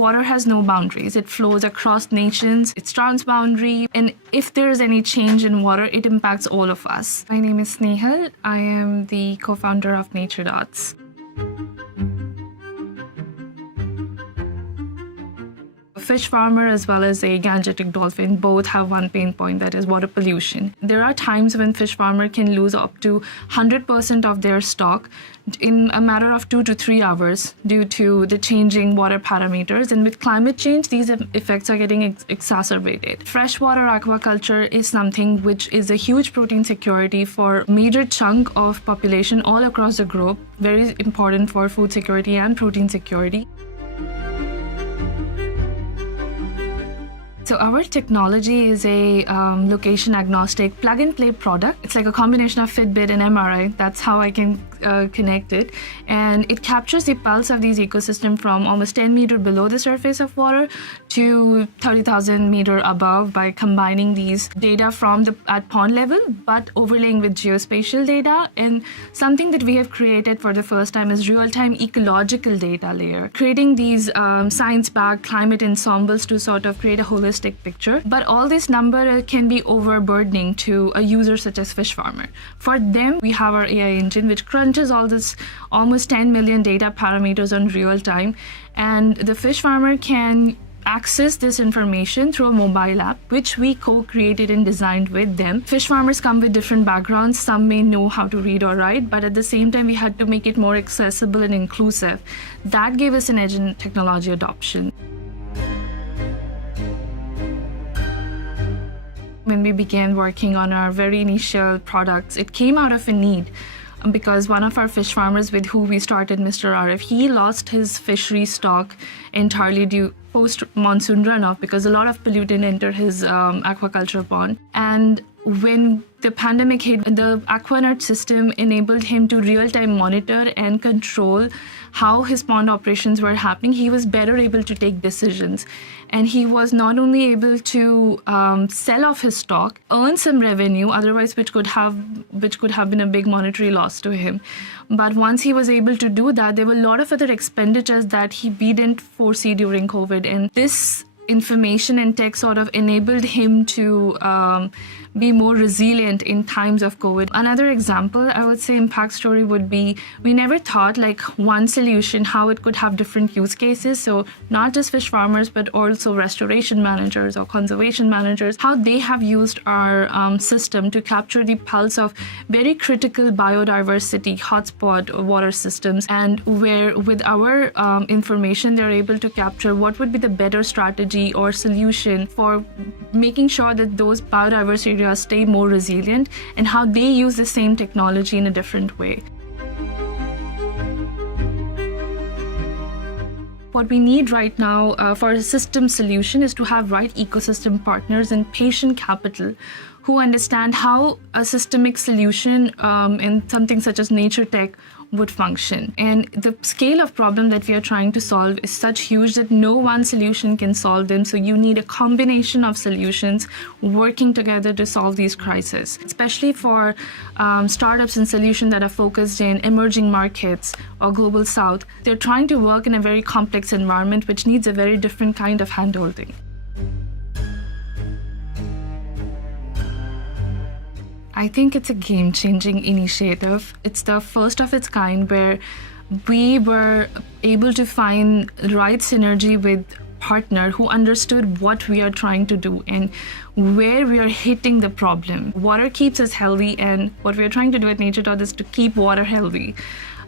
Water has no boundaries. It flows across nations, it's transboundary, and if there is any change in water, it impacts all of us. My name is Snehal. I am the co-founder of NatureDots. A fish farmer as well as a gangetic dolphin both have one pain point, that is water pollution. There are times when fish farmer can lose up to 100% of their stock in a matter of 2 to 3 hours due to the changing water parameters, and with climate change these effects are getting exacerbated. Freshwater aquaculture is something which is a huge protein security for a major chunk of population all across the globe, very important for food security and protein security. So our technology is a location-agnostic plug-and-play product. It's like a combination of Fitbit and MRI. That's how I can connect it. And it captures the pulse of these ecosystems from almost 10 meters below the surface of water to 30,000 meters above by combining these data from at pond level, but overlaying with geospatial data. And something that we have created for the first time is real-time ecological data layer, creating these science-backed climate ensembles to sort of create a holistic picture. But all this number can be overburdening to a user such as fish farmer. For them, we have our AI engine which crunches all this almost 10 million data parameters on real time, and the fish farmer can access this information through a mobile app, which we co-created and designed with them. Fish farmers come with different backgrounds. Some may know how to read or write, but at the same time, we had to make it more accessible and inclusive. That gave us an edge in technology adoption. When we began working on our very initial products, it came out of a need because one of our fish farmers with who we started, Mr. RF, he lost his fishery stock entirely due post-monsoon runoff because a lot of pollutant entered his aquaculture pond. And when the pandemic hit, the AquaNurch system enabled him to real-time monitor and control how his pond operations were happening. He was better able to take decisions. And he was not only able to sell off his stock, earn some revenue, otherwise which could have been a big monetary loss to him. But once he was able to do that, there were a lot of other expenditures that we didn't foresee during COVID. And this information and tech sort of enabled him to be more resilient in times of COVID. Another example, I would say, impact story would be, we never thought like one solution, how it could have different use cases. So not just fish farmers, but also restoration managers or conservation managers, how they have used our system to capture the pulse of very critical biodiversity hotspot water systems, and where with our information, they're able to capture what would be the better strategy or solution for making sure that those biodiversity areas stay more resilient, and how they use the same technology in a different way. What we need right now for a system solution is to have right ecosystem partners and patient capital who understand how a systemic solution in something such as NatureTech would function. And the scale of problem that we are trying to solve is such huge that no one solution can solve them. So you need a combination of solutions working together to solve these crises, especially for startups and solutions that are focused in emerging markets or global south. They're trying to work in a very complex environment, which needs a very different kind of handholding. I think it's a game-changing initiative. It's the first of its kind where we were able to find the right synergy with partner who understood what we are trying to do and where we are hitting the problem. Water keeps us healthy, and what we are trying to do at NatureDots is to keep water healthy.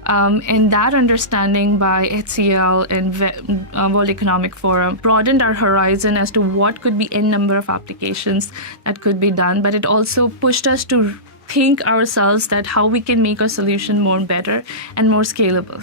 And that understanding by HCL and World Economic Forum broadened our horizon as to what could be n number of applications that could be done, but it also pushed us to think ourselves that how we can make our solution more better and more scalable.